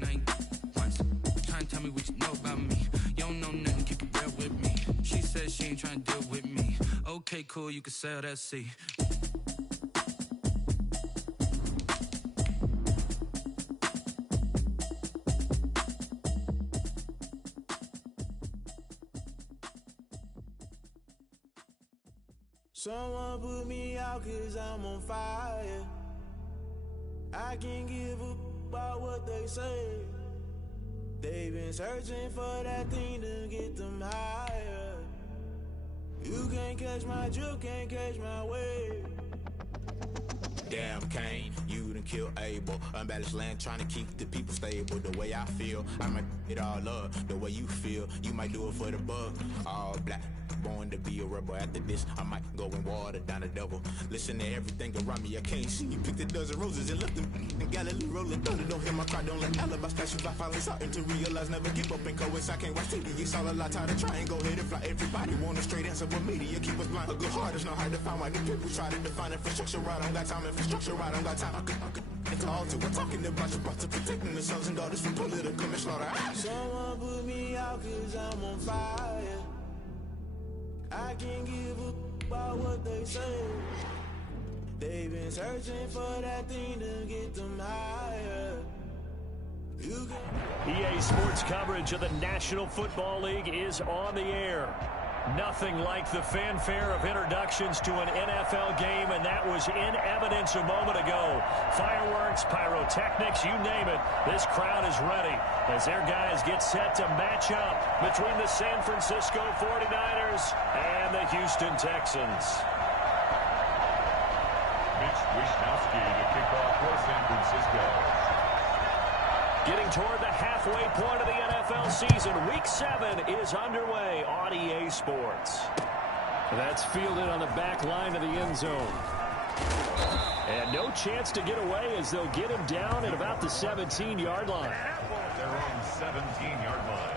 And I ain't once. Trying to tell me what you know about me. You don't know nothing, keep it real with me. She said she ain't trying to deal with me. Okay, cool, you can sail that sea. Someone put me out 'cause I'm on fire. I can't give a about what they say. They've been searching for that thing to get them higher. You can't catch my drift, can't catch my wave. Damn, Kane, you done killed Abel. Unbalanced land, trying to keep the people stable. The way I feel, I might it all up. The way you feel, you might do it for the bug. All black, born to be a rebel. After this, I might go and water down the devil. Listen to everything around me, I can't see. You picked a dozen roses and left them in Galilee rolling thunder. Don't hear my cry, don't let alibi specials. I finally starting to realize, never give up and coincide. I can't watch TV, it's all a lot, tired of trying. Go ahead and fly. Everybody want a straight answer, but media keep us blind. A good heart is not hard to find. Why the people try to define infrastructure right? I don't got time, infrastructure right? I don't got time. I could it's all to we're talking about your brother protecting the sons and daughters from political manslaughter. Someone put me out 'cause I'm on fire. I can't give a about what they say. They've been searching for that thing to get them higher. EA Sports coverage of the National Football League is on the air. Nothing like the fanfare of introductions to an NFL game, and that was in evidence a moment ago. Fireworks, pyrotechnics, you name it. This crowd is ready as their guys get set to match up between the San Francisco 49ers and the Houston Texans. Mitch Wishnowsky to kick off for San Francisco. Getting toward the halfway point of the NFL season, Week 7 is underway on EA Sports. That's fielded on the back line of the end zone. And no chance to get away as they'll get him down at about the 17-yard line. Their own 17-yard line.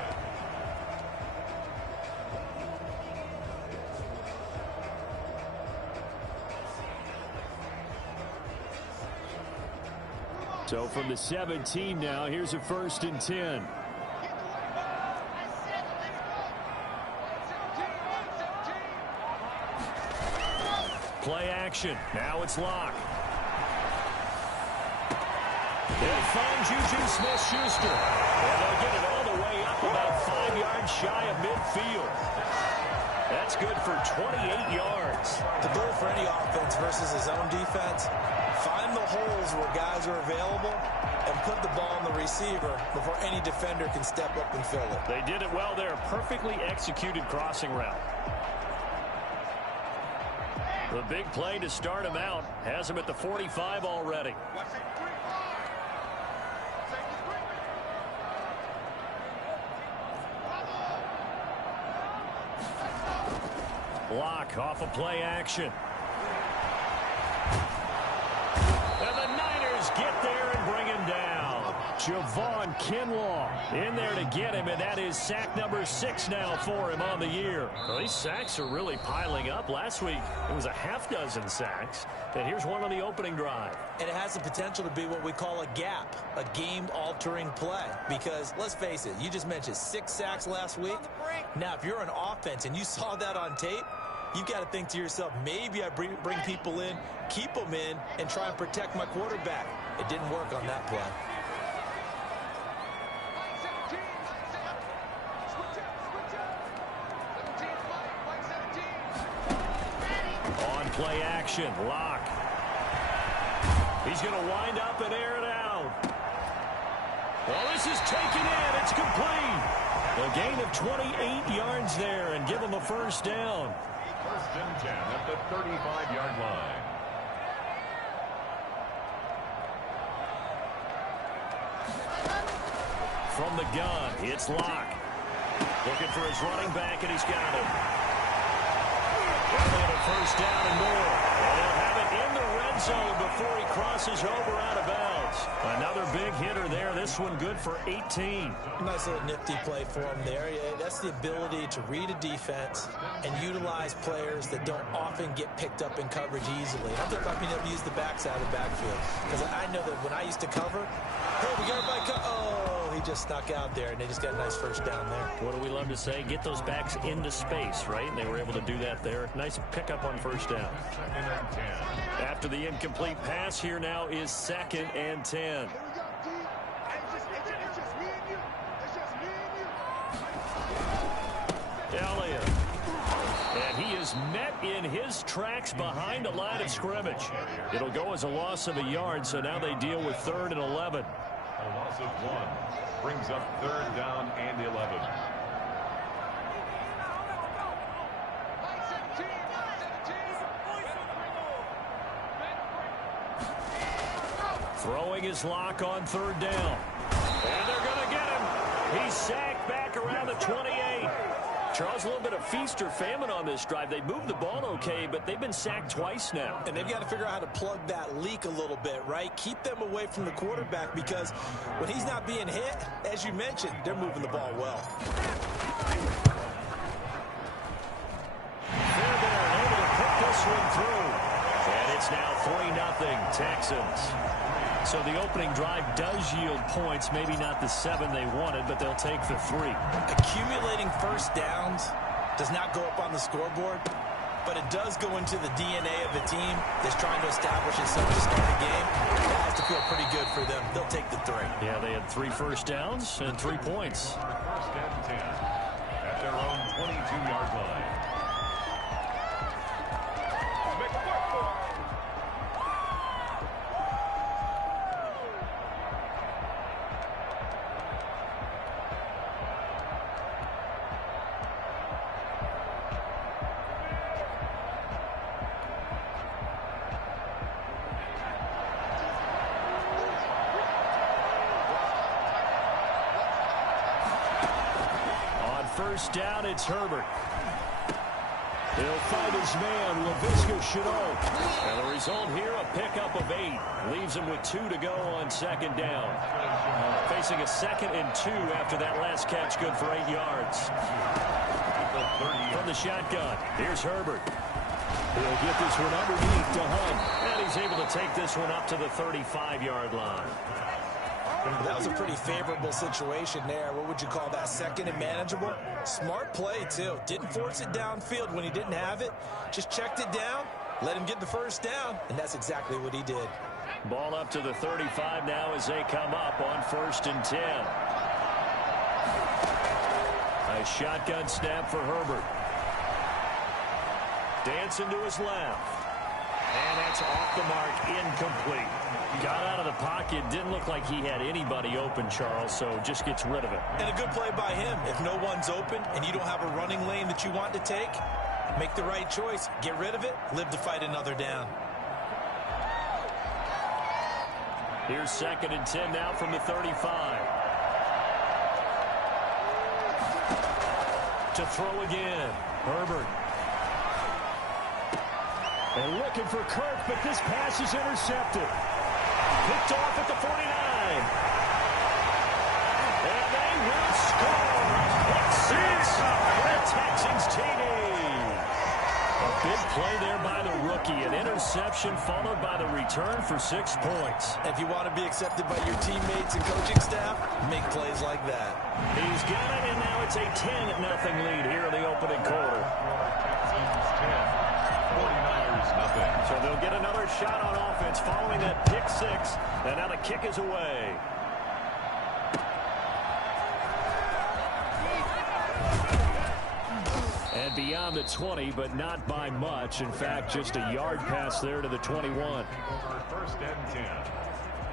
So from the 17 now, here's a 1st and 10. Play action. Now it's Locke. They'll find Juju Smith-Schuster. And they'll get it all the way up about 5 yards shy of midfield. That's good for 28 yards. The goal for any offense versus his own defense, find the holes where guys are available and put the ball on the receiver before any defender can step up and fill it. They did it well there. Perfectly executed crossing route. The big play to start him out has him at the 45 already. Block off of play action. And the Niners get there and bring him down. Javon Kinlaw in there to get him, and that is sack number 6 now for him on the year. Well, these sacks are really piling up. Last week, it was a half dozen sacks, and here's one on the opening drive. And it has the potential to be what we call a gap, a game-altering play. Because, let's face it, you just mentioned 6 sacks last week. Now, if you're an offense and you saw that on tape, you've got to think to yourself, maybe I bring people in, keep them in, and try and protect my quarterback. It didn't work on that play. On play action, Locke. He's going to wind up and air it out. Well, this is taken in. It's complete. A gain of 28 yards there and give him a 1st down. 1st and 10 at the 35-yard line. From the gun, it's Locke. Looking for his running back, and he's got him. They'll get a 1st down and more. And they'll have it in the red zone before he crosses over out of bounds. Another big hitter there. This one good for 18. Nice little nifty play for him there. Yeah, that's the ability to read a defense and utilize players that don't often get picked up in coverage easily. I'm talking about being able to use the backside of the backfield. Because I know that when I used to cover, hey, we got everybody oh, he just snuck out there, and they just got a nice first down there. What do we love to say? Get those backs into space, right? And they were able to do that there. Nice pickup on first down. After the incomplete pass, here now is 2nd and 10. Elliott. And he is met in his tracks behind the line of scrimmage. It'll go as a loss of a yard, so now they deal with 3rd and 11. A loss of 1 brings up 3rd down and 11. Throwing his lock on 3rd down. And they're going to get him. He's sacked back around the 28. Charles, a little bit of feast or famine on this drive. They moved the ball okay, but they've been sacked twice now. And they've got to figure out how to plug that leak a little bit, right? Keep them away from the quarterback, because when he's not being hit, as you mentioned, they're moving the ball well. Fairbairn able to put this one through. And it's now 3-0 Texans. So the opening drive does yield points, maybe not the 7 they wanted, but they'll take the 3. Accumulating first downs does not go up on the scoreboard, but it does go into the DNA of the team that's trying to establish itself to start a game. That has to feel pretty good for them. They'll take the 3. Yeah, they had 3 first downs and 3 points. 1st and 10 at their own 22-yard line. First down, it's Herbert. He'll find his man, Laviska Shenault. And the result here, a pickup of 8. Leaves him with 2 to go on 2nd down. Facing a 2nd and 2 after that last catch, good for 8 yards. From the shotgun, here's Herbert. He'll get this one underneath to Hunt. And he's able to take this one up to the 35-yard line. That was a pretty favorable situation there. What would you call that? 2nd and manageable? Smart play, too. Didn't force it downfield when he didn't have it. Just checked it down, let him get the first down, and that's exactly what he did. Ball up to the 35 now as they come up on 1st and 10. A shotgun snap for Herbert. Dancing to his left. And that's off the mark, incomplete. Got out of the pocket, didn't look like he had anybody open, Charles, so just gets rid of it. And a good play by him. If no one's open and you don't have a running lane that you want to take, make the right choice. Get rid of it, live to fight another down. Here's 2nd and 10 now from the 35. To throw again, Herbert. And looking for Kirk, but this pass is intercepted. Picked off at the 49. And they will score. It's 6 for the Texans TD. A big play there by the rookie. An interception followed by the return for 6 points. If you want to be accepted by your teammates and coaching staff, make plays like that. He's got it, and now it's a 10-0 lead here in the opening quarter. Texans 10. 49ers nothing. So they'll get another shot on offense following that pick 6. And now the kick is away. And beyond the 20, but not by much. In fact, just a yard pass there to the 21. 1st and 10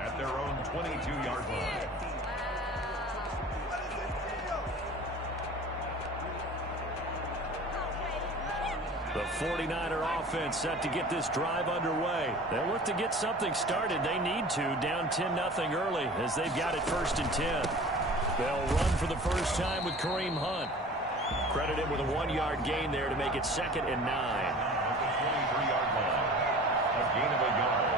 at their own 22-yard line. The 49er offense set to get this drive underway. They'll look to get something started. They need to, down 10-0 early as they've got it 1st and 10. They'll run for the first time with Kareem Hunt. Credited with a 1-yard gain there to make it 2nd and 9. At the 23-yard line, a gain of a yard.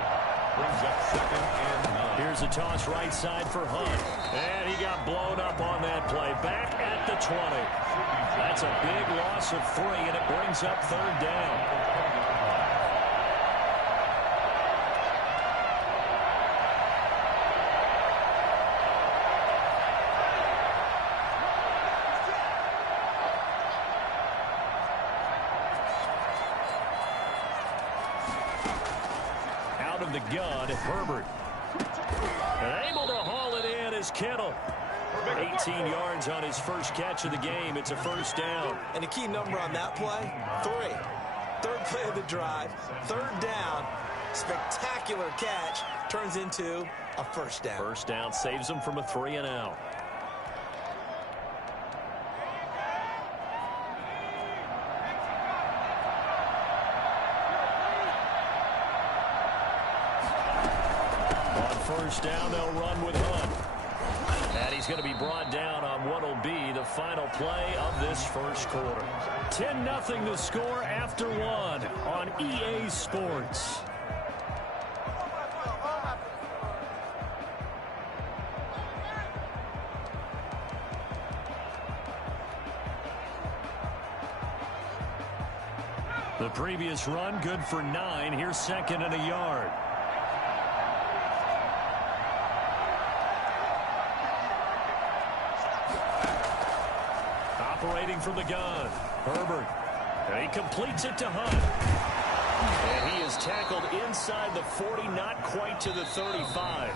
Brings up 2nd and 9. Here's a toss right side for Hunt. And he got blown up on that play. Back at the 20. That's a big loss of 3, and it brings up 3rd down. Out of the gun, Herbert. And able to haul it in is Kittle. 18 yards on his first catch of the game. It's a 1st down. And the key number on that play, 3. 3rd play of the drive, 3rd down. Spectacular catch turns into a 1st down. 1st down saves him from a 3-and-out. On 1st down, they'll run with Hunt. And he's going to be brought down on what will be the final play of this 1st quarter. 10-0 the score after 1 on EA Sports. The previous run good for 9. Here's 2nd and a yard. Operating from the gun, Herbert. And he completes it to Hunt. And he is tackled inside the 40, not quite to the 35.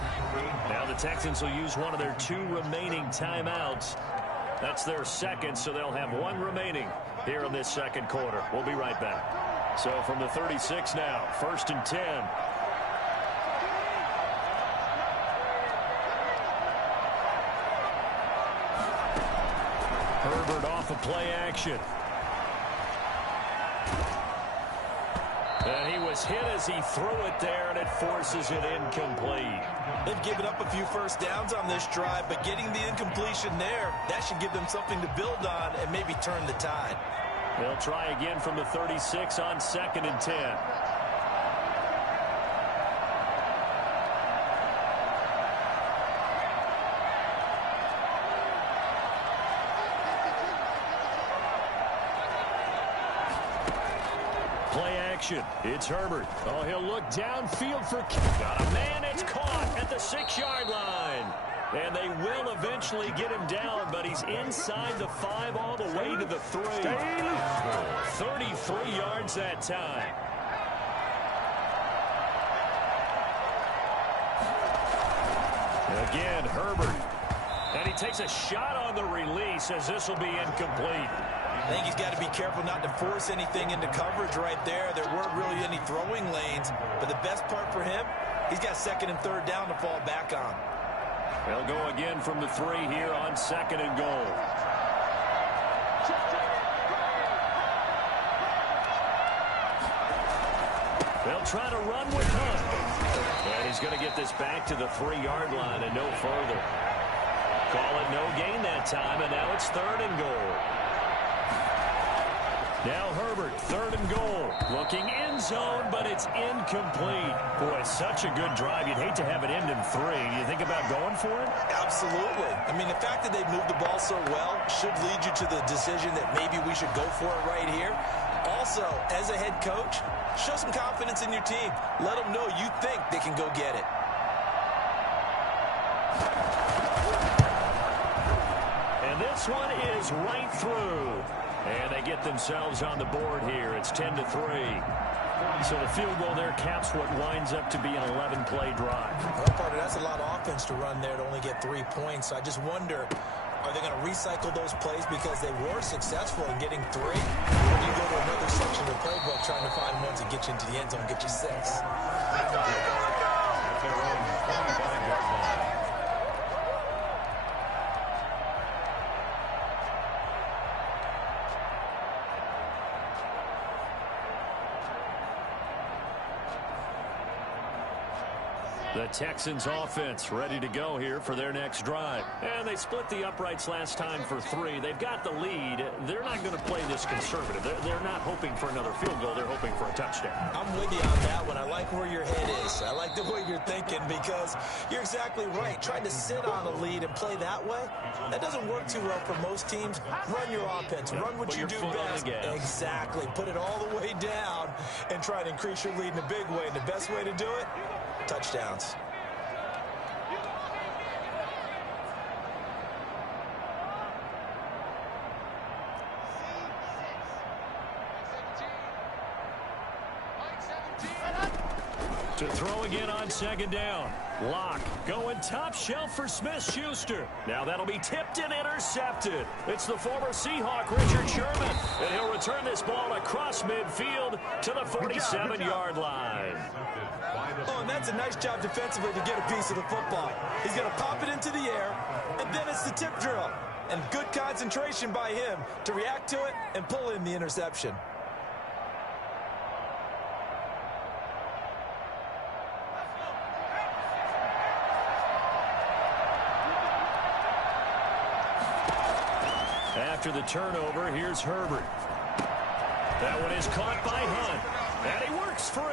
Now the Texans will use one of their 2 remaining timeouts. That's their 2nd, so they'll have 1 remaining here in this 2nd quarter. We'll be right back. So from the 36 now, 1st and 10. Herbert off of play action. And he was hit as he threw it there, and it forces it incomplete. They've given up a few 1st downs on this drive, but getting the incompletion there, that should give them something to build on and maybe turn the tide. They'll try again from the 36 on 2nd and 10. Play action. It's Herbert. Oh, he'll look downfield for... Got a man. It's caught at the 6-yard line. And they will eventually get him down, but he's inside the 5 all the way to the 3. 33 yards that time. Again, Herbert. And he takes a shot on the release as this will be incomplete. I think he's got to be careful not to force anything into coverage right there. There weren't really any throwing lanes, but the best part for him, he's got 2nd and 3rd down to fall back on. They'll go again from the 3 here on 2nd and goal. They'll try to run with Hunt. And he's going to get this back to the 3-yard line and no further. Call it no gain that time, and now it's 3rd and goal. Now Herbert, 3rd and goal. Looking end zone, but it's incomplete. Boy, such a good drive. You'd hate to have it end in 3. Do you think about going for it? Absolutely. I mean, the fact that they moved the ball so well should lead you to the decision that maybe we should go for it right here. Also, as a head coach, show some confidence in your team. Let them know you think they can go get it. And this one is right through. And they get themselves on the board here. It's 10-3. So the field goal there caps what winds up to be an 11-play drive. Well, partner, that's a lot of offense to run there to only get 3 points. So I just wonder, are they going to recycle those plays because they were successful in getting 3? Or do you go to another section of the playbook trying to find ones that get you into the end zone and get you 6? The Texans offense ready to go here for their next drive. And they split the uprights last time for 3. They've got the lead. They're not going to play this conservative. They're not hoping for another field goal. They're hoping for a touchdown. I'm with you on that one. I like where your head is. I like the way you're thinking because you're exactly right. Trying to sit on a lead and play that way, that doesn't work too well for most teams. Run your offense. Run what you do best. Exactly. Put it all the way down and try to increase your lead in a big way. And the best way to do it, touchdowns. To throw again on second down. Lock going top shelf for Smith-Schuster. Now that'll be tipped and intercepted. It's the former Seahawk, Richard Sherman. And he'll return this ball across midfield to the 47-yard line. Oh, and that's a nice job defensively to get a piece of the football. He's going to pop it into the air, and then it's the tip drill. And good concentration by him to react to it and pull in the interception. After the turnover, here's Herbert. That one is caught by Hunt. And he works free.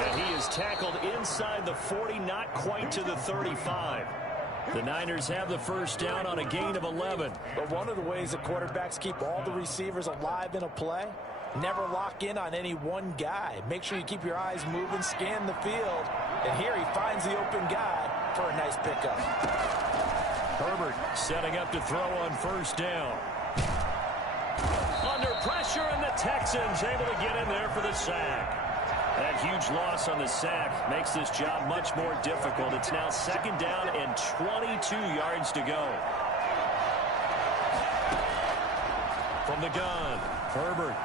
And he is tackled inside the 40, not quite to the 35. The Niners have the first down on a gain of 11. But one of the ways that quarterbacks keep all the receivers alive in a play, never lock in on any one guy. Make sure you keep your eyes moving, scan the field. And here he finds the open guy for a nice pickup. Herbert setting up to throw on first down. Under pressure, and the Texans able to get in there for the sack. That huge loss on the sack makes this job much more difficult. It's now second down and 22 yards to go. From the gun, Herbert.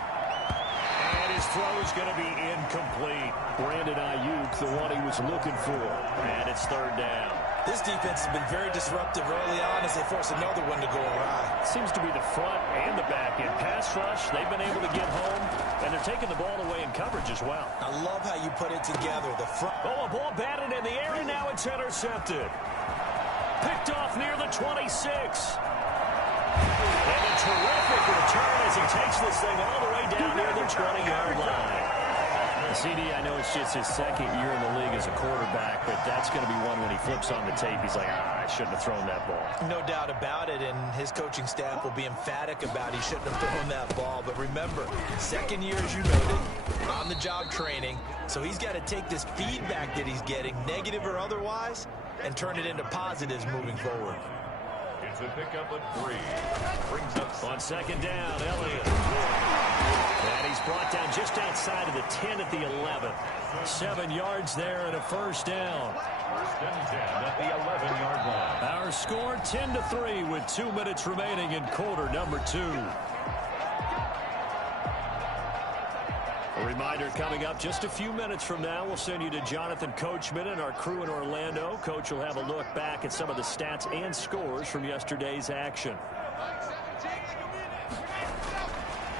And his throw is going to be incomplete. Brandon Ayuk, the one he was looking for. And it's third down. This defense has been very disruptive early on as they force another one to go awry. Seems to be the front and the back end. Pass rush, they've been able to get home, and they're taking the ball away in coverage as well. I love how you put it together. The front. Oh, a ball batted in the air, and now it's intercepted. Picked off near the 26. And a terrific return as he takes this thing all the way down near the 20-yard line. CD, I know it's just his second year in the league as a quarterback, but that's going to be one when he flips on the tape. He's like, I shouldn't have thrown that ball. No doubt about it, and his coaching staff will be emphatic about he shouldn't have thrown that ball. But remember, second year, as you noted, on-the-job training, so he's got to take this feedback that he's getting, negative or otherwise, and turn it into positives moving forward. It's a pickup at 3. Brings up on second down, Elliott. And he's brought down just outside of the 10 at the 11. 7 yards there and a first down. First and 10 at the 11-yard line. Our score 10-3 with 2 minutes remaining in quarter number 2. A reminder coming up just a few minutes from now. We'll send you to Jonathan Coachman and our crew in Orlando. Coach will have a look back at some of the stats and scores from yesterday's action.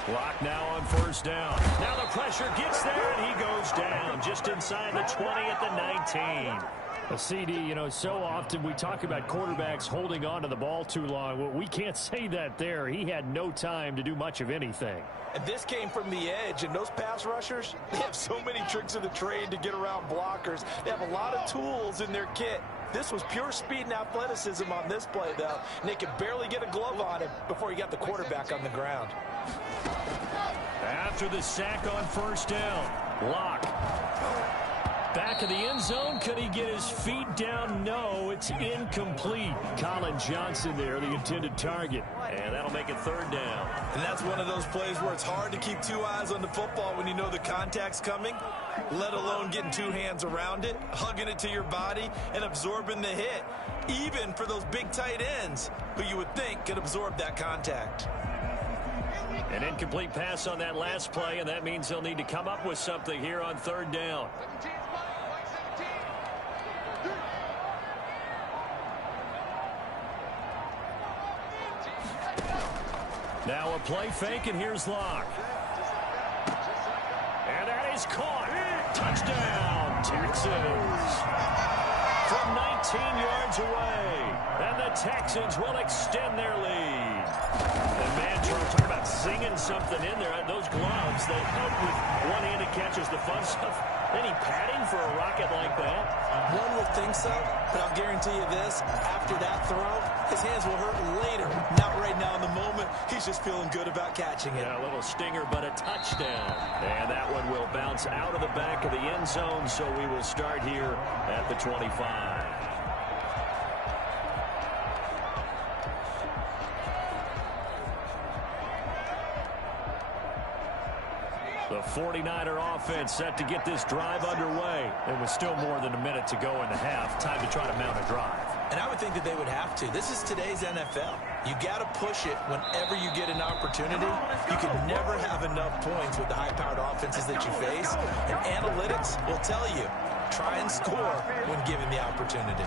Clock now on first down. Now the pressure gets there, and he goes down just inside the 20 at the 19. A CD, you know, so often we talk about quarterbacks holding on to the ball too long. Well, we can't say that there. He had no time to do much of anything. And this came from the edge, and those pass rushers, they have so many tricks of the trade to get around blockers. They have a lot of tools in their kit. This was pure speed and athleticism on this play, though, and they could barely get a glove on him before he got the quarterback on the ground. After the sack on first down, Lock. Back of the end zone. Could he get his feet down? No, it's incomplete. Colin Johnson there, the intended target. And that'll make it third down. And that's one of those plays where it's hard to keep 2 eyes on the football when you know the contact's coming, let alone getting 2 hands around it, hugging it to your body, and absorbing the hit, even for those big tight ends who you would think could absorb that contact. An incomplete pass on that last play, and that means they'll need to come up with something here on third down. Now a play fake, and here's Locke. And that is caught. Touchdown, Texans. yards away. And the Texans will extend their lead. And man, Charles, talk about singing something in there. Those gloves, they help with one-handed catches, the fun stuff. Any padding for a rocket like that? One would think so, but I'll guarantee you this. After that throw, his hands will hurt later. Not right now in the moment. He's just feeling good about catching it. Yeah, a little stinger, but a touchdown. And that one will bounce out of the back of the end zone, so we will start here at the 25. The 49er offense set to get this drive underway. It was still more than a minute to go in the half. Time to try to mount a drive. And I would think that they would have to. This is today's NFL. You got to push it whenever you get an opportunity. You can never have enough points with the high-powered offenses that you face. And analytics will tell you, try and score when given the opportunity.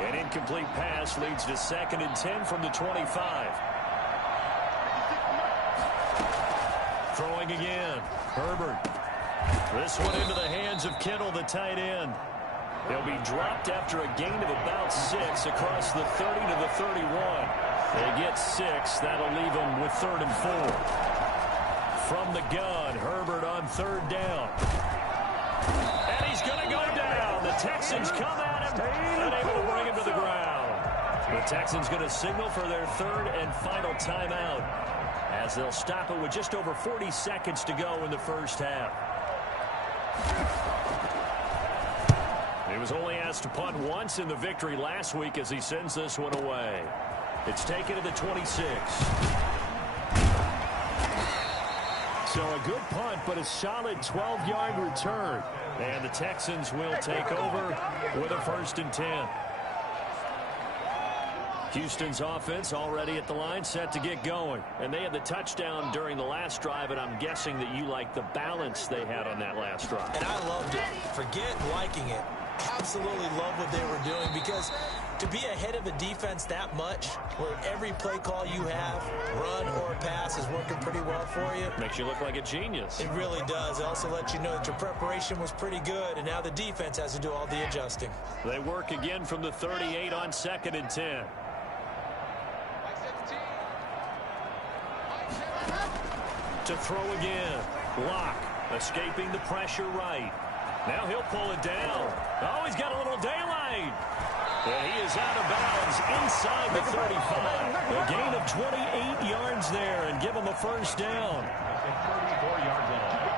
An incomplete pass leads to 2nd and 10 from the 25. Throwing again. Herbert. This one into the hands of Kittle, the tight end. He'll be dropped after a gain of about 6 across the 30 to the 31. They get 6. That'll leave them with 3rd and 4. From the gun, Herbert on 3rd down. And he's going to go down. The Texans come at him, unable to bring him to the ground. The Texans going to signal for their 3rd and final timeout, as they'll stop it with just over 40 seconds to go in the first half. He was only asked to punt once in the victory last week as he sends this one away. It's taken to the 26. So a good punt, but a solid 12-yard return. And the Texans will take over with a 1st and 10. Houston's offense already at the line, set to get going. And they had the touchdown during the last drive, and I'm guessing that you like the balance they had on that last drive. And I loved it. Forget liking it. Absolutely love what they were doing, because to be ahead of a defense that much, where every play call you have, run or pass, is working pretty well for you. Makes you look like a genius. It really does. It also lets you know that your preparation was pretty good, and now the defense has to do all the adjusting. They work again from the 38 on 2nd and 10. To throw again. Locke escaping the pressure right. Now he'll pull it down. Oh, he's got a little daylight. And he is out of bounds inside the 35. A gain of 28 yards there, and give him a 1st down. 34-yard line.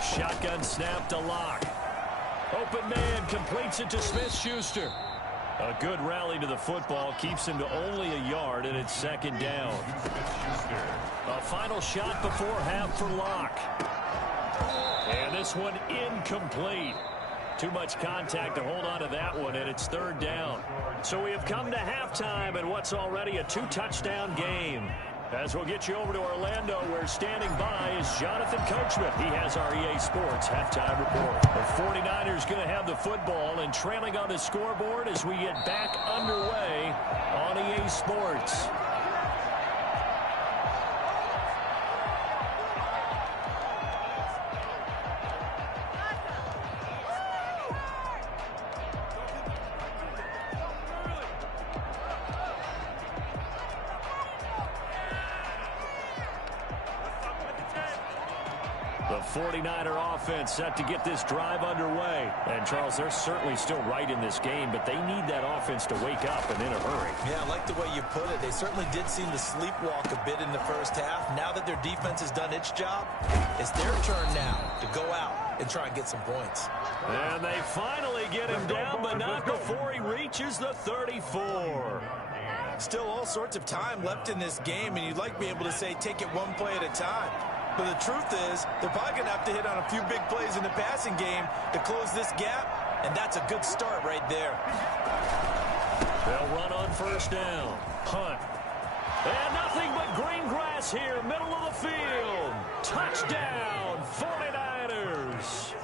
Shotgun snap to Locke. Open man completes it to Smith-Schuster. A good rally to the football keeps him to only a yard, and it's 2nd down. A final shot before half for Locke. And this one incomplete. Too much contact to hold on to that one, and it's 3rd down. So we have come to halftime in what's already a 2-touchdown game. As we'll get you over to Orlando, where standing by is Jonathan Coachman. He has our EA Sports halftime report. The 49ers going to have the football and trailing on the scoreboard as we get back underway on EA Sports. The 49er offense set to get this drive underway. And, Charles, they're certainly still right in this game, but they need that offense to wake up and in a hurry. Yeah, I like the way you put it. They certainly did seem to sleepwalk a bit in the first half. Now that their defense has done its job, it's their turn now to go out and try and get some points. And they finally get him down, but not before he reaches the 34. Still all sorts of time left in this game, and you'd like to be able to say take it one play at a time. But the truth is, they're probably going to have to hit on a few big plays in the passing game to close this gap, and that's a good start right there. They'll run on 1st down. Hunt. And nothing but green grass here, middle of the field. Touchdown, 49ers.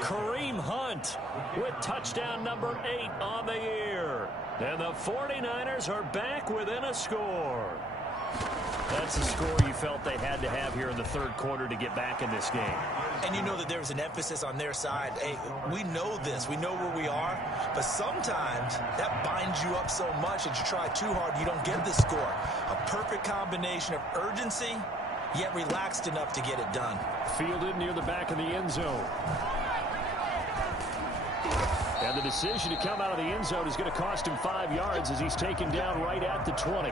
Kareem Hunt with touchdown number 8 on the year. And the 49ers are back within a score. That's the score you felt they had to have here in the third quarter to get back in this game. And you know that there was an emphasis on their side. Hey, we know this. We know where we are. But sometimes that binds you up so much that you try too hard, you don't get the score. A perfect combination of urgency, yet relaxed enough to get it done. Fielded near the back of the end zone. And the decision to come out of the end zone is going to cost him 5 yards as he's taken down right at the 20.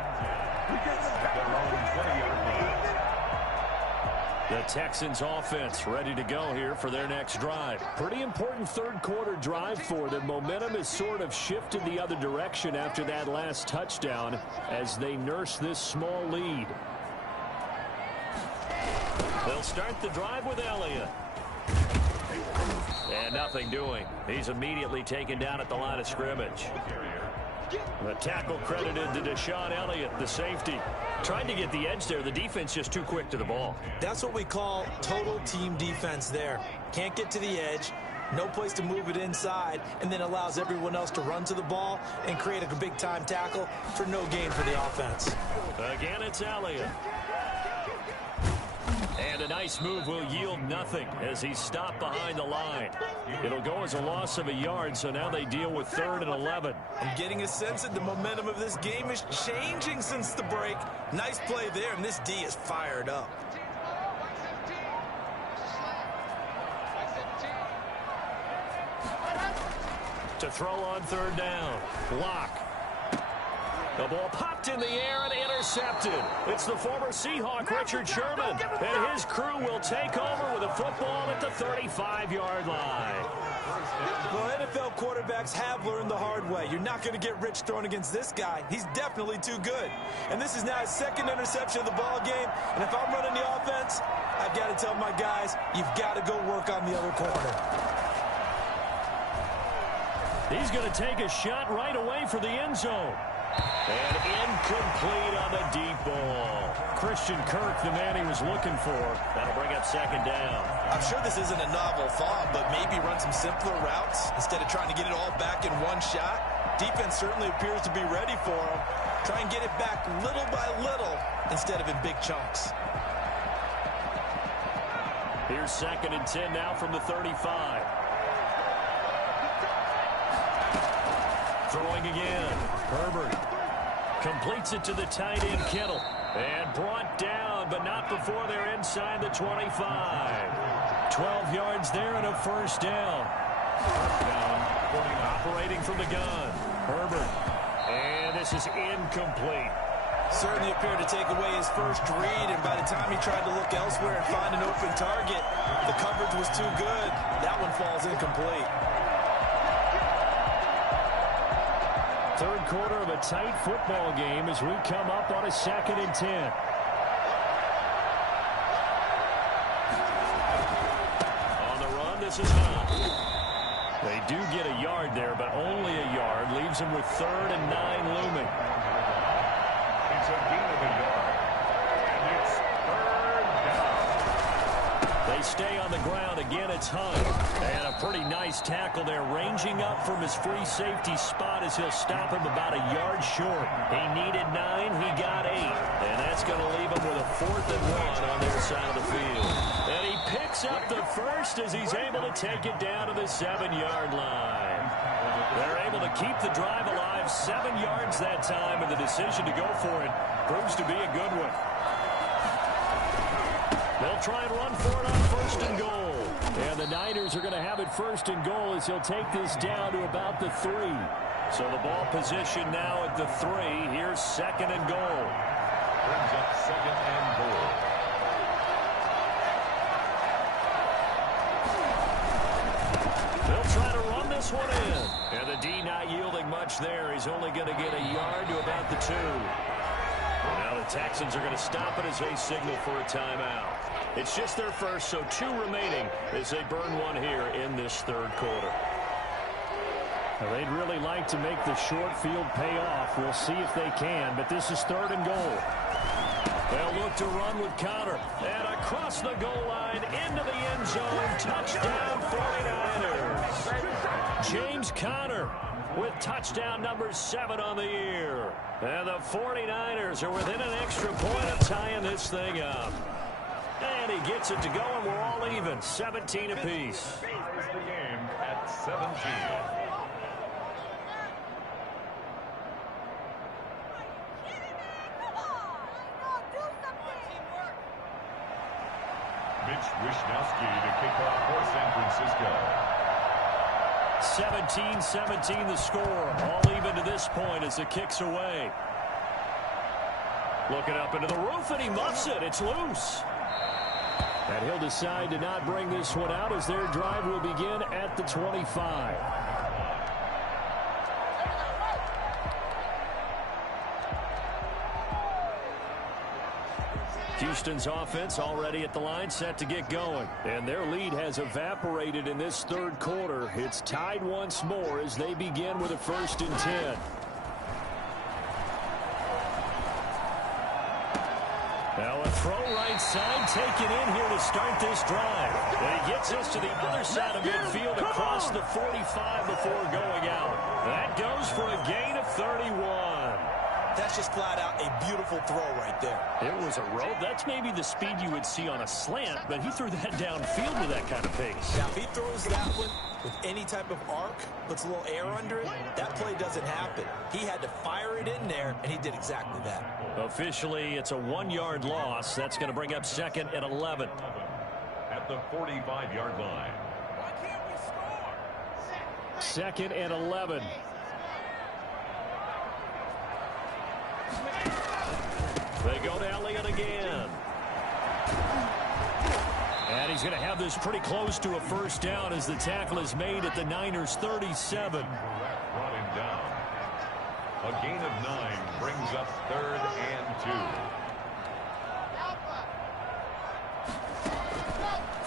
The Texans offense ready to go here for their next drive. Pretty important third quarter drive for them. Momentum has sort of shifted the other direction after that last touchdown as they nurse this small lead. They'll start the drive with Elliott. And nothing doing. He's immediately taken down at the line of scrimmage. The tackle credited to Deshaun Elliott, the safety. Tried to get the edge there. The defense just too quick to the ball. That's what we call total team defense there. Can't get to the edge, no place to move it inside, and then allows everyone else to run to the ball and create a big-time tackle for no gain for the offense. Again, it's Elliott. And a nice move will yield nothing as he's stopped behind the line. It'll go as a loss of a yard, so now they deal with 3rd and 11. I'm getting a sense that the momentum of this game is changing since the break. Nice play there, and this D is fired up. To throw on 3rd down. Block. The ball popped in the air and intercepted. It's the former Seahawk, Richard Sherman, and his crew will take over with a football at the 35-yard line. Well, NFL quarterbacks have learned the hard way. You're not going to get rich thrown against this guy. He's definitely too good. And this is now his 2nd interception of the ball game. And if I'm running the offense, I've got to tell my guys, you've got to go work on the other corner. He's going to take a shot right away for the end zone. And incomplete on the deep ball. Christian Kirk, the man he was looking for. That'll bring up 2nd down. I'm sure this isn't a novel thought, but maybe run some simpler routes instead of trying to get it all back in one shot. Defense certainly appears to be ready for him. Try and get it back little by little instead of in big chunks. Here's 2nd and 10 now from the 35. Throwing again. Herbert completes it to the tight end, Kittle. And brought down, but not before they're inside the 25. 12 yards there and a 1st down. Operating from the gun. Herbert. And this is incomplete. Certainly appeared to take away his first read, and by the time he tried to look elsewhere and find an open target, the coverage was too good. That one falls incomplete. Third quarter of a tight football game as we come up on a 2nd and 10. On the run, this is Hunt. They do get a yard there, but only a yard. Leaves them with 3rd and 9 looming. It's a gain of a yard. And it's 3rd down. They stay on the ground. Again, it's Hunt. And a pretty nice tackle there, ranging up from his free safety spot as he'll stop him about a yard short. He needed 9, he got 8. And that's going to leave him with a 4th and 1 on their side of the field. And he picks up the first as he's able to take it down to the 7-yard line. They're able to keep the drive alive, 7 yards that time, and the decision to go for it proves to be a good one. They'll try and run for it on 1st and goal. And the Niners are going to have it 1st and goal as he'll take this down to about the 3. So the ball position now at the 3. Here's 2nd and goal. Brings up 2nd and goal. They'll try to run this one in. And the D not yielding much there. He's only going to get a yard to about the 2. Now the Texans are going to stop it as they signal for a timeout. It's just their first, so 2 remaining as they burn one here in this third quarter. Well, they'd really like to make the short field pay off. We'll see if they can, but this is 3rd and goal. They'll look to run with Conner. And across the goal line, into the end zone. Touchdown, 49ers. James Conner with touchdown number 7 on the year. And the 49ers are within an extra point of tying this thing up. And he gets it to go, and we're all even, 17 apiece. Ties the game at 17. Mitch Wishnowsky to kick off for San Francisco. 17-17 the score. All even to this point as the kick's away. Looking up into the roof, and he muffs it. It's loose. And he'll decide to not bring this one out as their drive will begin at the 25. Houston's offense already at the line, set to get going. And their lead has evaporated in this 3rd quarter. It's tied once more as they begin with a 1st and 10. Now a throw right side taken in here to start this drive. And he gets us to the other side of midfield across the 45 before going out. That goes for a gain of 31. That's just flat out a beautiful throw right there. It was a rope. That's maybe the speed you would see on a slant, but he threw that downfield with that kind of pace. Now, if he throws that one with any type of arc, puts a little air under it, that play doesn't happen. He had to fire it in there, and he did exactly that. Officially, it's a 1-yard loss. That's going to bring up 2nd and 11. At the 45-yard line. 2nd and 11. They go to Elliott again. And he's going to have this pretty close to a 1st down as the tackle is made at the Niners' 37. Brought him down. A gain of 9 brings up 3rd and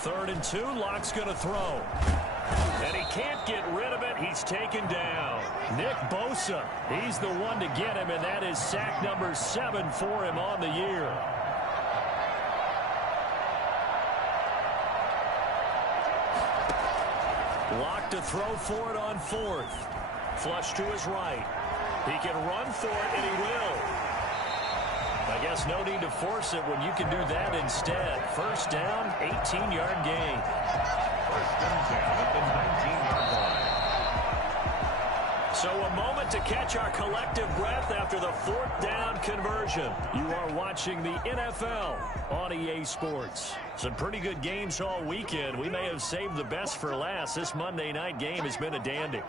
2. 3rd and 2, Locke's going to throw. And he can't get rid of it. He's taken down. Nick Bosa, he's the one to get him, and that is sack number 7 for him on the year. Locke to throw for it on 4th. Flush to his right. He can run for it, and he will. I guess no need to force it when you can do that instead. 1st down, 18-yard gain. 1st and 10 at the 19-yard line. So a moment to catch our collective breath after the 4th down conversion. You are watching the NFL on EA Sports. Some pretty good games all weekend. We may have saved the best for last. This Monday night game has been a dandy.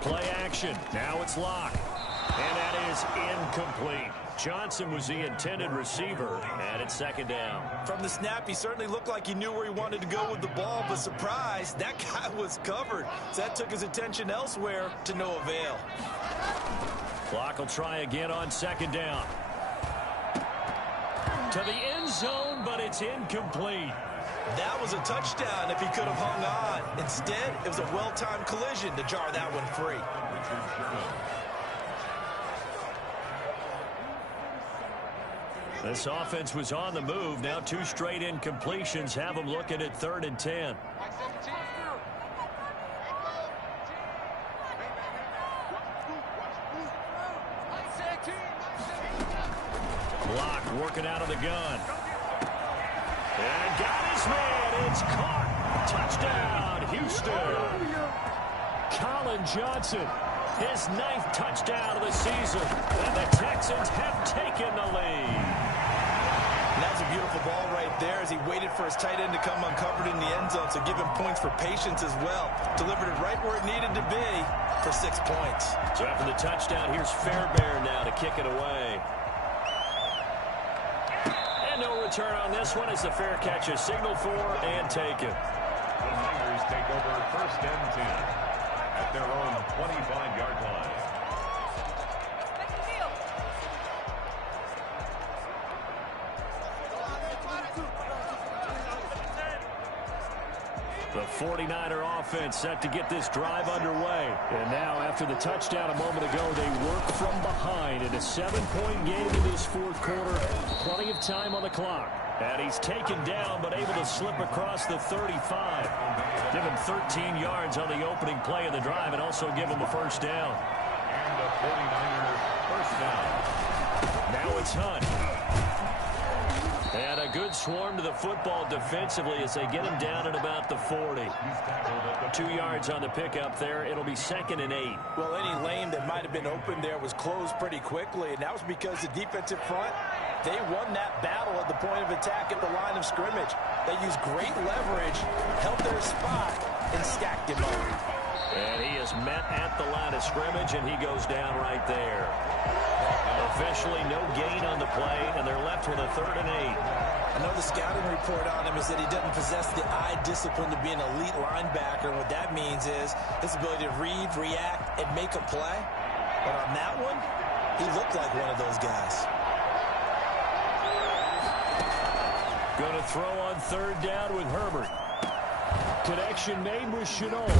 Play action. Now it's Locke. And that is incomplete. Johnson was the intended receiver, and it's 2nd down. From the snap, he certainly looked like he knew where he wanted to go with the ball, but surprise, that guy was covered. So that took his attention elsewhere to no avail. Locke will try again on 2nd down. To the end zone, but it's incomplete. That was a touchdown if he could have hung on. Instead, it was a well-timed collision to jar that one free. This offense was on the move. Now 2 straight incompletions have them looking at 3rd and 10. Block working out of the gun. And got his man. It's caught. Touchdown, Houston. Colin Johnson, his 9th touchdown of the season. And the Texans have taken the lead. And that was a beautiful ball right there as he waited for his tight end to come uncovered in the end zone. So give him points for patience as well. Delivered it right where it needed to be for 6 points. So after the touchdown, here's Fairbairn now to kick it away. No return on this one as the fair catch is signaled for and taken. The Niners take over 1st and 10. at their own 25-yard line. The 49er offense set to get this drive underway. And now, after the touchdown a moment ago, they work from behind in a 7-point game in this fourth quarter. Plenty of time on the clock. And he's taken down, but able to slip across the 35. Give him 13 yards on the opening play of the drive and also give him a first down. And the 49ers first down. Now it's Hunt. And a good swarm to the football defensively as they get him down at about the 40. 2 yards on the pickup there. It'll be 2nd and 8. Well, any lane that might have been open there was closed pretty quickly, and that was because the defensive front, they won that battle at the point of attack at the line of scrimmage. They used great leverage, held their spot, and stacked him up. And he is met at the line of scrimmage, and he goes down right there. Officially no gain on the play, and they're left with a 3rd and 8. I know the scouting report on him is that he doesn't possess the eye discipline to be an elite linebacker. And what that means is his ability to read, react, and make a play. But on that one, he looked like one of those guys. Going to throw on 3rd down with Herbert. Connection made with Shenault.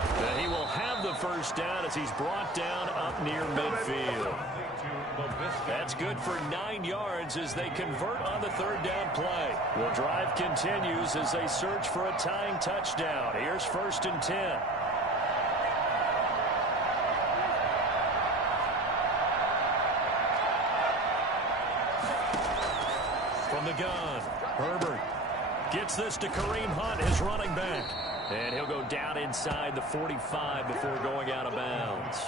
And he will have the first down as he's brought down up near midfield. That's good for 9 yards as they convert on the 3rd down play. The drive continues as they search for a tying touchdown. Here's 1st and 10. From the gun, Herbert gets this to Kareem Hunt, his running back. And he'll go down inside the 45 before going out of bounds.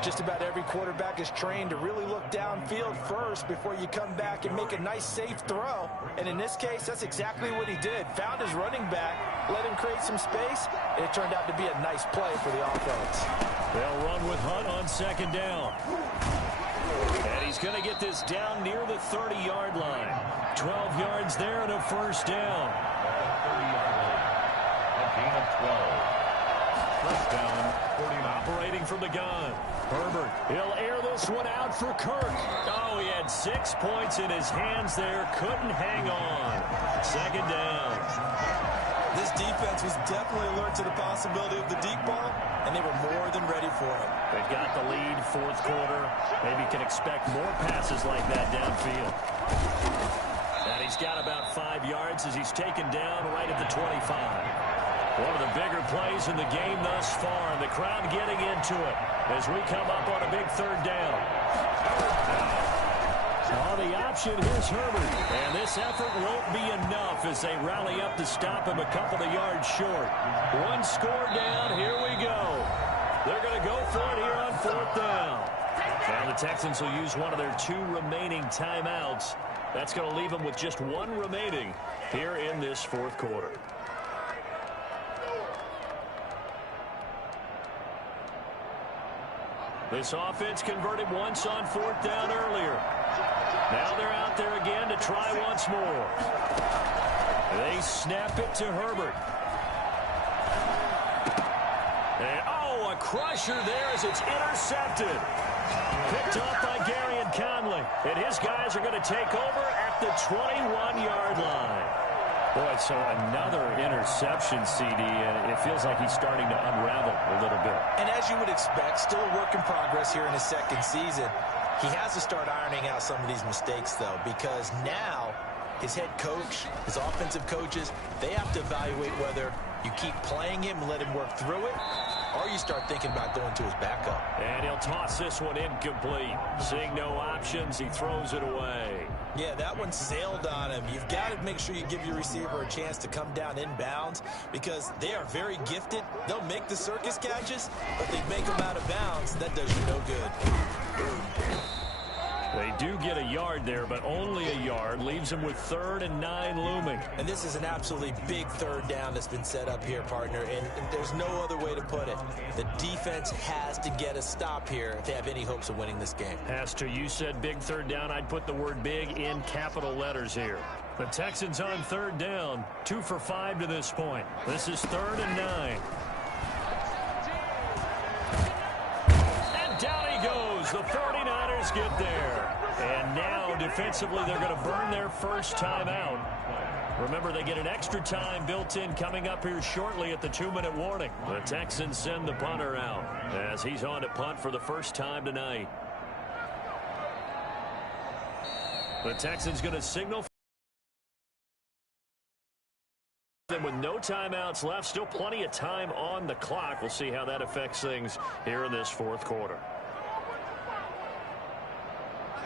Just about every quarterback is trained to really look downfield first before you come back and make a nice, safe throw. And in this case, that's exactly what he did. Found his running back, let him create some space, and it turned out to be a nice play for the offense. They'll run with Hunt on 2nd down. And he's going to get this down near the 30-yard line. 12 yards there and a first down. Gain of 12. First down, 49. Operating from the gun. Herbert, he'll air this one out for Kirk. Oh, he had 6 points in his hands there. Couldn't hang on. 2nd down. This defense was definitely alert to the possibility of the deep ball, and they were more than ready for it. They've got the lead, fourth quarter. Maybe can expect more passes like that downfield. And he's got about 5 yards as he's taken down right at the 25. One of the bigger plays in the game thus far, and the crowd getting into it as we come up on a big 3rd down. On the option, here's Herbert. And this effort won't be enough as they rally up to stop him a couple of yards short. One score down, here we go. They're going to go for it here on 4th down. And the Texans will use one of their 2 remaining timeouts. That's going to leave them with just 1 remaining here in this fourth quarter. This offense converted once on 4th down earlier. Now they're out there again to try once more. They snap it to Herbert. And, oh, a crusher there as it's intercepted. Picked off by Gary and Conley. And his guys are going to take over at the 21-yard line. Boy, so another interception, CD, and it feels like he's starting to unravel a little bit. And as you would expect, still a work in progress here in his 2nd season. He has to start ironing out some of these mistakes, though, because now his head coach, his offensive coaches, they have to evaluate whether you keep playing him and let him work through it, or you start thinking about going to his backup. And he'll toss this one incomplete. Seeing no options, he throws it away. Yeah, that one sailed on him. You've got to make sure you give your receiver a chance to come down inbounds because they are very gifted. They'll make the circus catches, but they make them out of bounds. That does you no good. They do get a yard there, but only a yard. Leaves them with 3rd and 9 looming. And this is an absolutely big 3rd down that's been set up here, partner, and there's no other way to put it. The defense has to get a stop here if they have any hopes of winning this game. Has to. You said big 3rd down. I'd put the word big in capital letters here. The Texans on 3rd down. 2 for 5 to this point. This is 3rd and 9. goes. The 49ers get there. And now, defensively, they're going to burn their first timeout. Remember, they get an extra time built in coming up here shortly at the 2-minute warning. The Texans send the punter out as he's on to punt for the first time tonight. The Texans going to signal. With no timeouts left, still plenty of time on the clock. We'll see how that affects things here in this fourth quarter.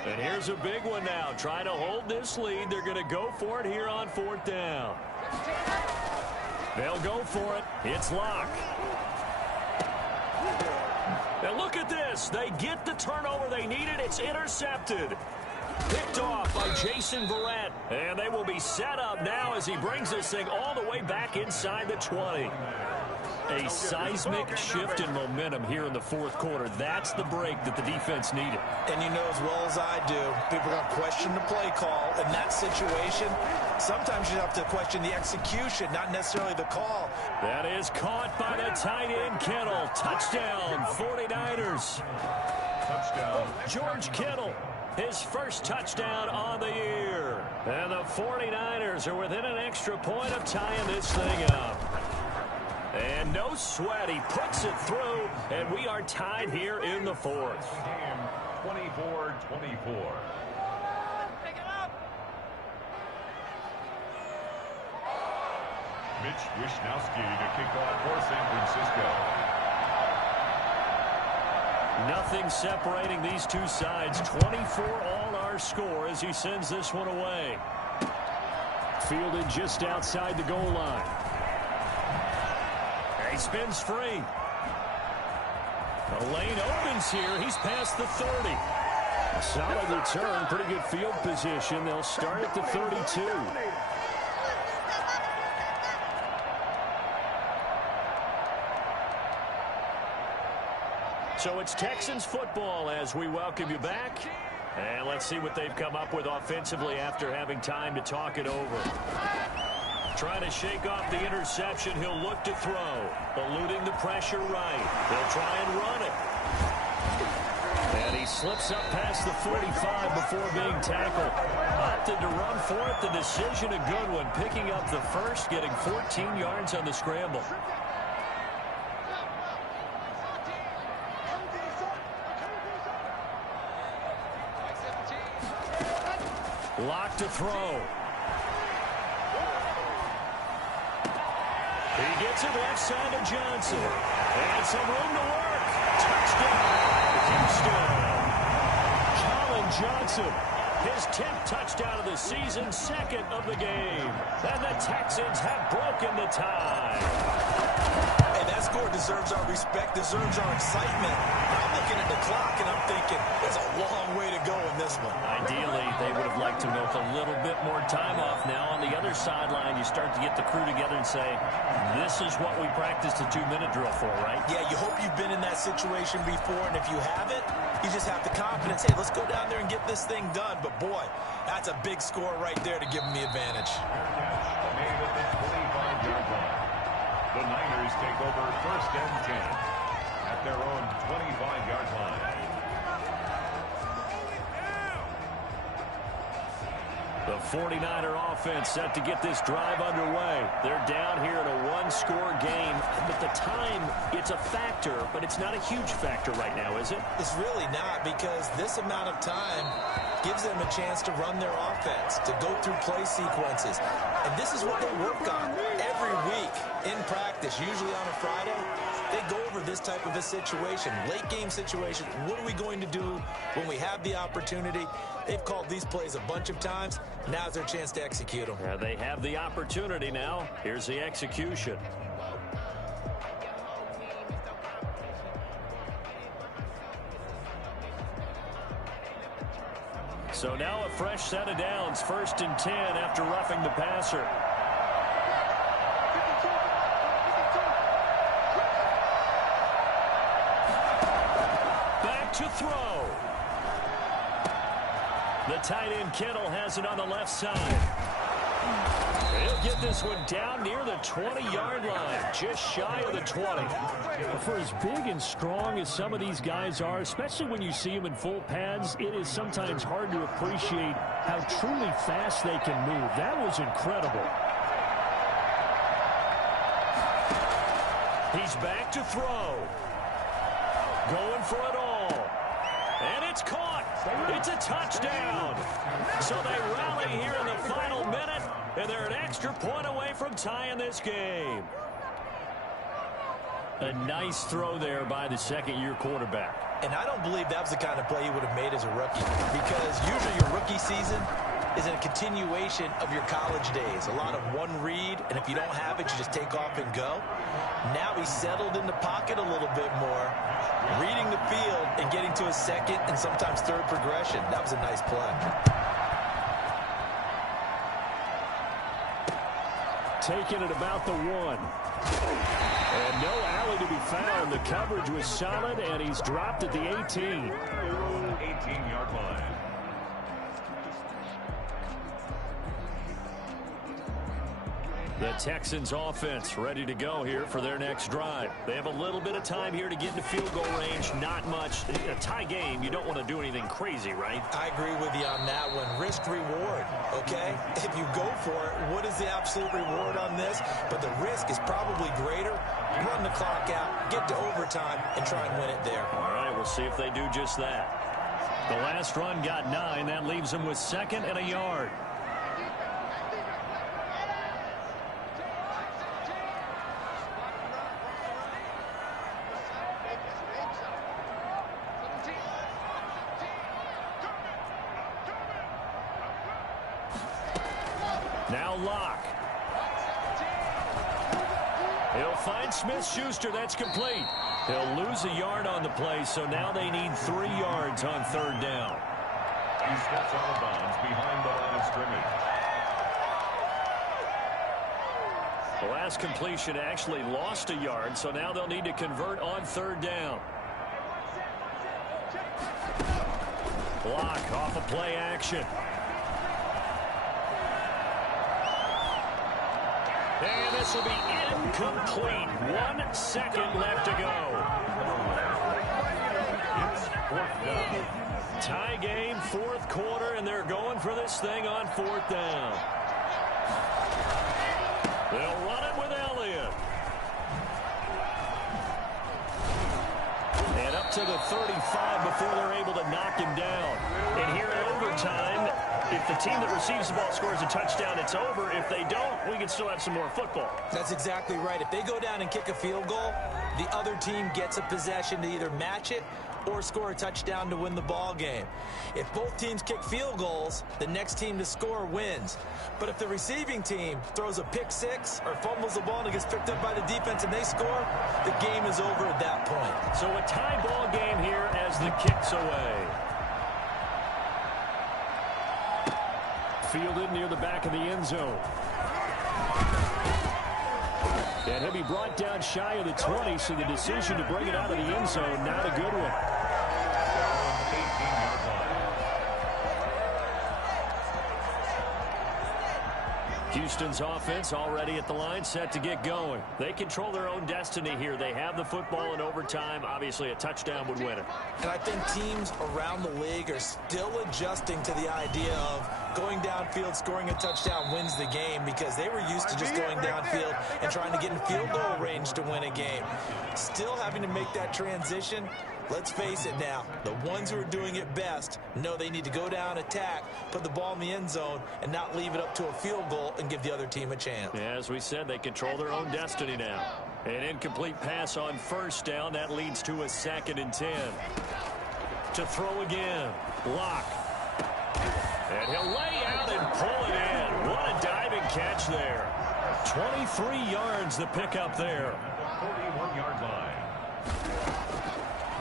And here's a big one now. Trying to hold this lead. They're going to go for it here on fourth down. They'll go for it. It's Locke. Now look at this. They get the turnover they needed. It's intercepted. Picked off by Jason Verrett. And they will be set up now as he brings this thing all the way back inside the 20. A seismic shift in momentum here in the fourth quarter. That's the break that the defense needed. And you know as well as I do, people are going to question the play call in that situation. Sometimes you have to question the execution, not necessarily the call. That is caught by the tight end, Kittle. Touchdown, 49ers. Touchdown. George Kittle, his first touchdown on the year. And the 49ers are within an extra point of tying this thing up. And no sweat, he puts it through, and we are tied here in the fourth. 24-24. Mitch Wishnowsky to kick off for San Francisco. Nothing separating these two sides. 24 all our score as he sends this one away. Fielded just outside the goal line. He spins free. The lane opens here. He's past the 30. A solid return. Pretty good field position. They'll start at the 32. So it's Texans football as we welcome you back. And let's see what they've come up with offensively after having time to talk it over. Trying to shake off the interception. He'll look to throw. Eluding the pressure right. They'll try and run it. And he slips up past the 45 before being tackled. Opted to run for it. The decision a good one. Picking up the first, getting 14 yards on the scramble. Locke to throw. He gets it left side to Johnson. And some room to work. Touchdown, Houston. Colin Johnson, his 10th touchdown of the season, second of the game. And the Texans have broken the tie. Hey, that score deserves our respect, deserves our excitement. I'm looking at the clock and I'm thinking, there's a long way to go in this one. Ideally, they would have liked to milk a little bit more time off. Now on the other sideline, you start to get the crew together and say, this is what we practiced a 2-minute drill for, right? Yeah, you hope you've been in that situation before, and if you haven't, you just have the confidence, hey, let's go down there and get this thing done. But boy, that's a big score right there to give them the advantage. Made at the 25-yard line. The Niners take over first and 10 at their own 25-yard line. The 49er offense set to get this drive underway. They're down here in a one-score game. But the time, it's a factor, but it's not a huge factor right now, is it? It's really not, because this amount of time gives them a chance to run their offense, to go through play sequences. And this is what they work on every week in practice, usually on a Friday. They go over this type of a situation, late game situation. What are we going to do when we have the opportunity? They've called these plays a bunch of times. Now's their chance to execute them. They have the opportunity now. Here's the execution. So now a fresh set of downs, 1st and 10 after roughing the passer. Back to throw. The tight end Kittle has it on the left side. He'll They'll get this one down near the 20-yard line, just shy of the 20. For as big and strong as some of these guys are, especially when you see them in full pads, it is sometimes hard to appreciate how truly fast they can move. That was incredible. He's back to throw. Going for it all. And it's caught. It's a touchdown. So they rally here in the final minute, and they're an extra point away from tying this game. A nice throw there by the second-year quarterback. And I don't believe that was the kind of play he would have made as a rookie, because usually your rookie season is a continuation of your college days. A lot of one read, and if you don't have it, you just take off and go. Now he's settled in the pocket a little bit more, reading the field and getting to a second and sometimes third progression. That was a nice play. Taking it about the 1. And no alley to be found. The coverage was solid, and he's dropped at the 18. 18-yard line. The Texans offense ready to go here for their next drive. They have a little bit of time here to get into field goal range. Not much. A tie game, you don't want to do anything crazy, right? I agree with you on that one. Risk reward, okay? If you go for it, what is the absolute reward on this? But the risk is probably greater. Run the clock out, get to overtime, and try and win it there. All right, we'll see if they do just that. The last run got 9. That leaves them with 2nd and a yard. Now Locke. He'll find Smith-Schuster. That's complete. He'll lose a yard on the play, so now they need 3 yards on 3rd down. He steps out of bounds behind the line of scrimmage. The last completion actually lost a yard, so now they'll need to convert on 3rd down. Block off a play action. And this will be incomplete. 1 second left to go. It's 4th down. Tie game, 4th quarter, and they're going for this thing on 4th down. They'll run it with Elliott. And up to the 35 before they're able to knock him down. And here in overtime, if the team that receives the ball scores a touchdown, it's over. If they don't, we can still have some more football. That's exactly right. If they go down and kick a field goal, the other team gets a possession to either match it or score a touchdown to win the ball game. If both teams kick field goals, the next team to score wins. But if the receiving team throws a pick 6 or fumbles the ball and it gets picked up by the defense and they score, the game is over at that point. So a tie ball game here as the kick's away. Fielded near the back of the end zone. And he'll be brought down shy of the 20, so the decision to bring it out of the end zone, not a good one. 18-yard line. Houston's offense already at the line, set to get going. They control their own destiny here. They have the football in overtime. Obviously, a touchdown would win it. And I think teams around the league are still adjusting to the idea of going downfield, scoring a touchdown wins the game, because they were used to just going downfield and trying to get in field goal range to win a game. Still having to make that transition. Let's face it now, the ones who are doing it best know they need to go down, attack, put the ball in the end zone, and not leave it up to a field goal and give the other team a chance. As we said, they control their own destiny now. An incomplete pass on 1st down. That leads to a 2nd and 10. To throw again. Locke. And he'll lay out and pull it in. What a diving catch there. 23 yards the pickup there. 41-yard line.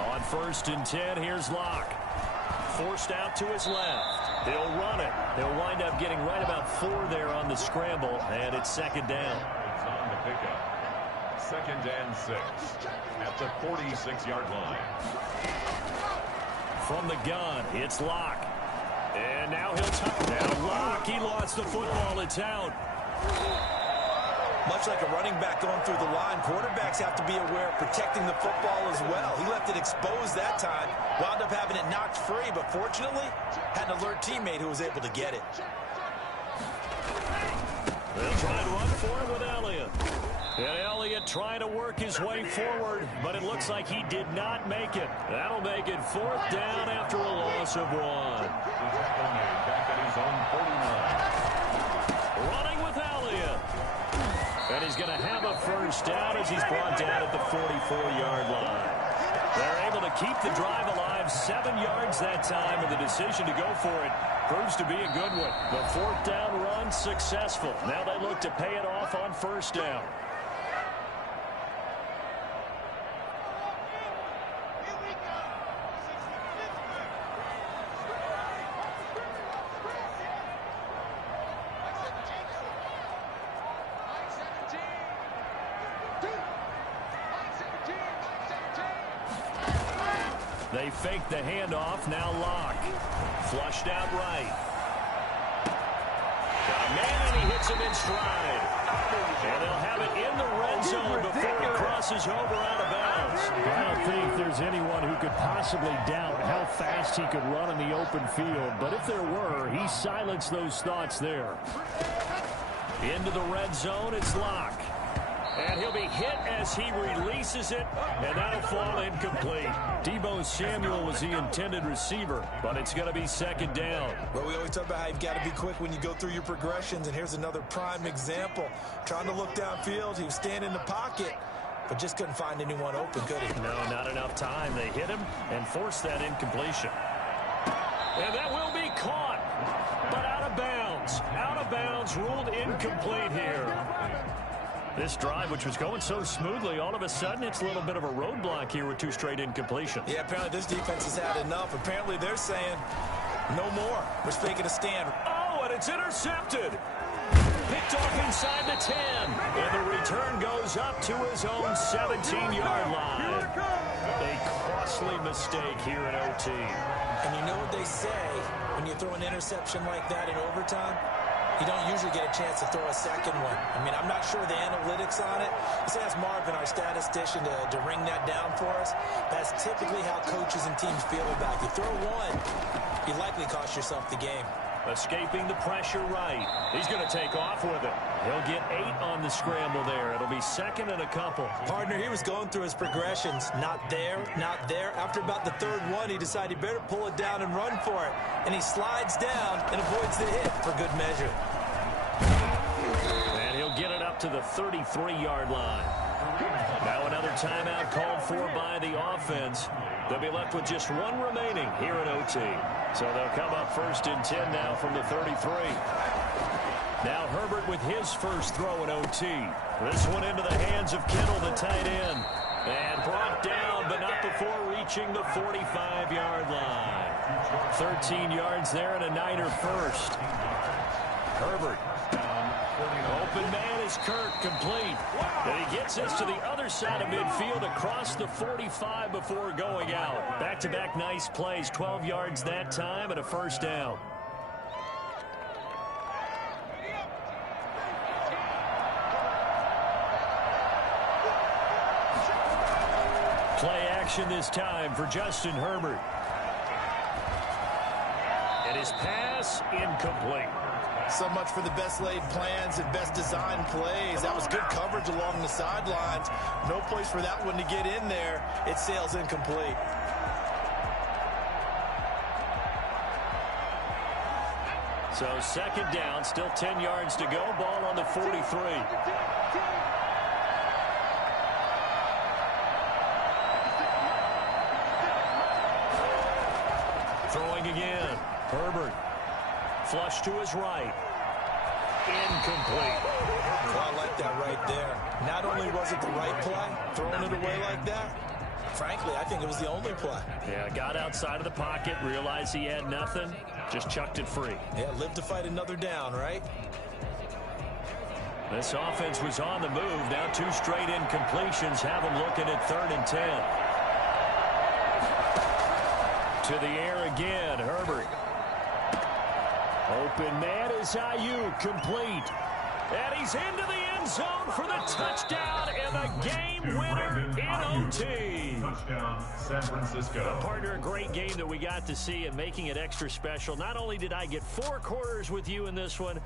On 1st and 10, here's Locke. Forced out to his left. He'll run it. He'll wind up getting right about 4 there on the scramble, and it's 2nd down. It's on the pickup. 2nd and 6 at the 46-yard line. From the gun, it's Locke. And now he'll touch. Now Locke, he lost the football. It's out. Much like a running back going through the line, quarterbacks have to be aware of protecting the football as well. He left it exposed that time, wound up having it knocked free, but fortunately, had an alert teammate who was able to get it. They'll try to run for it with Elliott. And Elliott trying to work his way forward, but it looks like he did not make it. That'll make it 4th down after a loss of 1. Back at his own 49. Running with Elliott. And he's going to have a first down as he's brought down at the 44-yard line. They're able to keep the drive alive, 7 yards that time, and the decision to go for it proves to be a good one. The 4th down run successful. Now they look to pay it off on first down. They fake the handoff, now Locke. Flushed out right. Got a man, and he hits him in stride. And they'll have it in the red zone before he crosses over out of bounds. I don't think there's anyone who could possibly doubt how fast he could run in the open field. But if there were, he silenced those thoughts there. Into the red zone, it's Locke. And he'll be hit as he releases it, and that'll fall incomplete. Deebo Samuel was the intended receiver, but it's going to be 2nd down. Well, we always talk about how you've got to be quick when you go through your progressions, and here's another prime example. Trying to look downfield, he was standing in the pocket, but just couldn't find anyone open, could he? No, not enough time. They hit him and forced that incompletion. And that will be caught, but out of bounds. Out of bounds, ruled incomplete here. This drive, which was going so smoothly, all of a sudden it's a little bit of a roadblock here with 2 straight incompletions. Yeah, apparently this defense has had enough. Apparently they're saying no more. We're making a stand. Oh, and it's intercepted. Picked off inside the 10. And the return goes up to his own 17-yard line. A costly mistake here in OT. And you know what they say when you throw an interception like that in overtime? You don't usually get a chance to throw a second one. I mean, I'm not sure the analytics on it. Let's ask Marvin, our statistician, to ring that down for us. That's typically how coaches and teams feel about it. You throw one, you likely cost yourself the game. Escaping the pressure right. He's going to take off with it. He'll get 8 on the scramble there. It'll be 2nd and a couple. Partner, he was going through his progressions. Not there, not there. After about the 3rd one, he decided he better pull it down and run for it. And he slides down and avoids the hit for good measure. And he'll get it up to the 33-yard line. Now another timeout called for by the offense. They'll be left with just 1 remaining here in OT. So they'll come up 1st and 10 now from the 33. Now Herbert with his first throw in OT. This one into the hands of Kittle, the tight end. And brought down, but not before reaching the 45-yard line. 13 yards there and a Niner first. Herbert. Open man is Kirk, complete. And he gets this to the other side of midfield across the 45 before going out. Back-to-back nice plays, 12 yards that time and a first down. Play action this time for Justin Herbert. And his pass incomplete. So much for the best laid plans and best designed plays. That was good coverage along the sidelines. No place for that one to get in there. It sails incomplete. So 2nd down, still 10 yards to go. Ball on the 43. Throwing again. Herbert. Flush to his right. Incomplete. Well, I like that right there. Not only was it the right play, throwing it away like that, frankly, I think it was the only play. Yeah, got outside of the pocket, realized he had nothing, just chucked it free. Yeah, live to fight another down, right? This offense was on the move. Now 2 straight incompletions have them looking at 3rd and 10. To the air again, Herbert. Open man is Ayuk, complete. And he's into the end zone for the touchdown and the game winner in OT. Touchdown, San Francisco. Partner, a great game that we got to see and making it extra special. Not only did I get 4 quarters with you in this one,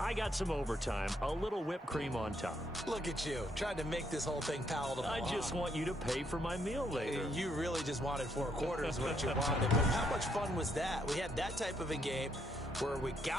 I got some overtime, a little whipped cream on top. Look at you, trying to make this whole thing palatable. I just want you to pay for my meal later. You really just wanted 4 quarters what you wanted. But how much fun was that? We had that type of a game where we got